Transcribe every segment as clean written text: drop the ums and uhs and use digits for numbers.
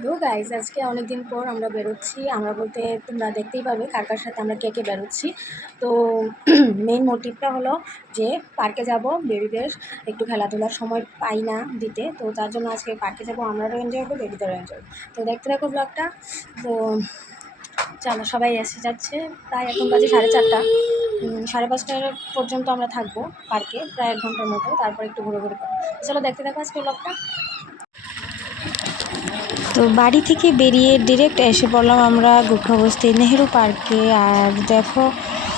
Hello guys, আজকে অনেকদিন পর আমরা বেরোচ্ছি। আমরা বলতে তোমরা দেখতেই পাবে কার কার সাথে আমরা কে কে বেরোচ্ছি। তো মেইন মোটিভটা হলো যে পার্কে যাব, বেবিদের একটু খেলাধুলার সময় পাই না দিতে, তো তার জন্য আজকে পার্কে যাব। আমরাও এনজয় করবো, বেবিদেরও এনজয়। তো দেখতে থাকো ব্লগটা। তো চলো, সবাই এসে যাচ্ছে। প্রায় এখন বাজে 4:30, 5:30 পর্যন্ত আমরা থাকবো পার্কে, প্রায় 1 ঘন্টার মতো। তারপর একটু ঘুরে ঘুরে পাবো। চলো দেখতে থাকো আজকে ব্লগটা। তো বাড়ি থেকে বেরিয়ে ডিরেক্ট এসে পড়লাম আমরা গুখাবস্তি নেহেরু পার্কে। আর দেখো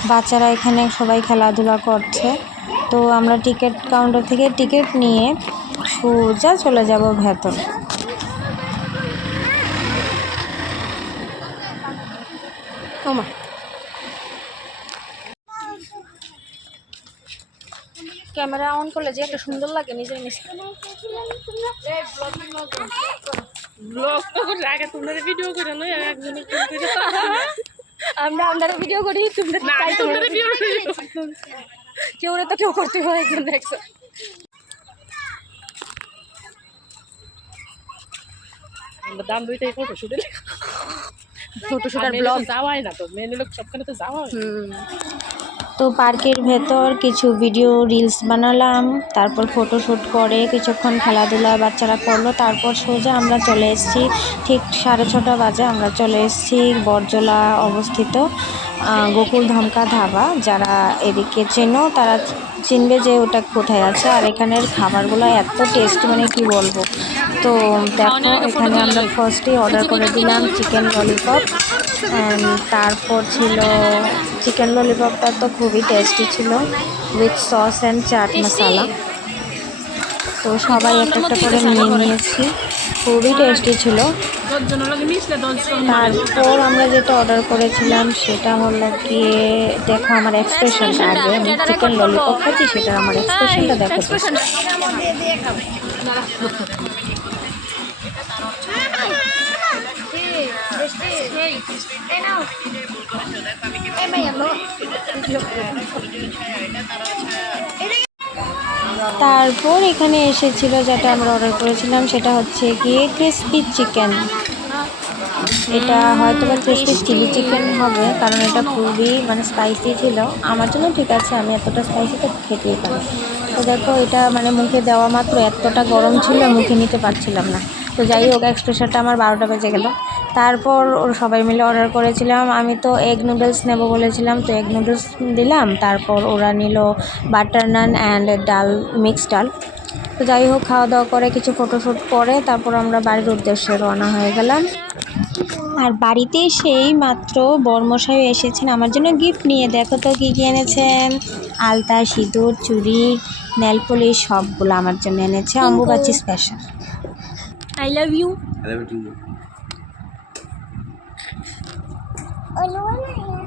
বাচ্চারা এখানে সবাই খেলাধুলা করছে। তো আমরা টিকিট কাউন্টার থেকে টিকিট নিয়ে সোজা চলে যাব ভেতর। ক্যামেরা অন করলে যে একটা সুন্দর লাগে নিজের মিশে। আমরা আপনারা ভিডিও করি, কেউ তো কেউ করতে পারে। একজন দেখছো দাম দুইটাই ফটোশুটে ফটোশুট আর ব্লগ যাওয়াই না, তো মেন লোক সবখানে তো যাওয়া হয়। তো পার্কের ভেতর কিছু ভিডিও রিলস বানালাম, তারপর ফটোশ্যুট করে কিছুক্ষণ খেলাধুলা বাচ্চারা করলো। তারপর সোজা আমরা চলে এসেছি, ঠিক 6:30 বাজে আমরা চলে এসেছি বরজলা অবস্থিত গোকুল ধামকা ধাবা। যারা এদিকে চেনো তারা চিনবে যে ওটা কোথায় আছে। আর এখানের খাবারগুলো এত টেস্টি, মানে কি বলবো। তো দেখো এখানে আমরা ফার্স্টেই অর্ডার করে দিলাম চিকেন ললিপপ, তারপর ছিল চিকেন ললিপপটা তো খুবই টেস্টি ছিল, উইথ সস অ্যান্ড চাট মশালা। তো সবাই একটা একটা করে নিয়ে নিয়েছি, খুবই টেস্টি ছিল। তারপর আমরা যেটা অর্ডার করেছিলাম সেটা হলো গিয়ে, দেখো আমার এক্সপ্রেশনটা, আগে আমি চিকেন ললিপপ খাচ্ছি সেটার আমার এক্সপ্রেশনটা দেখো। তারপর এখানে এসেছিল যেটা আমরা অর্ডার করেছিলাম, সেটা হচ্ছে গিয়ে ক্রিসপি চিকেন। এটা হয়তো বা ক্রিসপি চিলি চিকেন হবে, কারণ এটা খুবই মানে স্পাইসি ছিল। আমার জন্য ঠিক আছে, আমি এতটা স্পাইসি তো খেতেই পারি। তো দেখো এটা মানে মুখে দেওয়া মাত্র এতটা গরম ছিল, মুখে নিতে পারছিলাম না। তো যাই হোক, এক্সপ্রেশনটা আমার 12টা বেজে গেল। তারপর ওর সবাই মিলে অর্ডার করেছিলাম। আমি তো এগ নুডলস নেব বলেছিলাম, তো এগ নুডলস দিলাম। তারপর ওরা নিল বাটার নান অ্যান্ড ডাল, মিক্সড ডাল। তো যাই হোক, খাওয়া দাওয়া করে কিছু ফটোশ্যুট করে তারপর আমরা বাড়ির উদ্দেশ্যে রওনা হয়ে গেলাম। আর বাড়িতে সেই মাত্র বরমশাই এসেছেন আমার জন্য গিফট নিয়ে। দেখো তো কী কী এনেছেন, আলতা, সিঁদুর, চুড়ি, নেল পলিশ সবগুলো আমার জন্য এনেছে, Ambubachi special. I love you. I love it too.